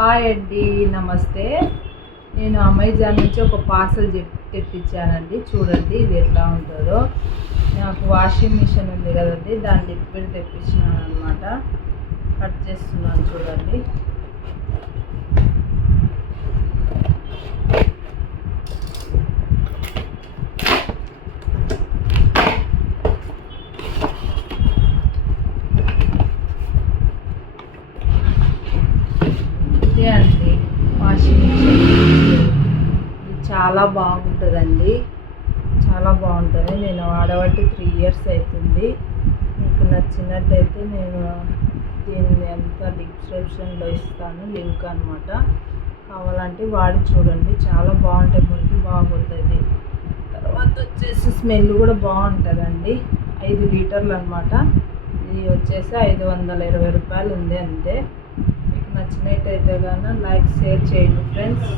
Hi అండి, నమస్తే. నేను అమెజాన్ నుంచి ఒక పార్సల్ తెప్పించానండి. చూడండి ఇది ఎట్లా ఉంటుందో. నాకు వాషింగ్ మిషన్ ఉంది కదండి, దాని లిక్విడ్ తెప్పించినాను అనమాట. కట్ చేస్తున్నాను చూడండి. ఇదే అండి వాషింగ్ మిషన్. ఇది చాలా బాగుంటుందండి, చాలా బాగుంటుంది. నేను వాడబట్టి 3 years అవుతుంది. మీకు నచ్చినట్టయితే నేను దీన్ని అంతా డిస్క్రిప్షన్లో ఇస్తాను లింక్ అనమాట. కావాలంటే వాడి చూడండి, చాలా బాగుంటుంది. మురికి బాగుంటుంది. తర్వాత వచ్చేసి స్మెల్ కూడా బాగుంటుందండి. 5 లీటర్లు అనమాట. ఇది వచ్చేసి 520 రూపాయలు ఉంది అంతే. మీకు నచ్చినట్టయితే కానీ లైక్ షేర్ చేయండి ఫ్రెండ్స్.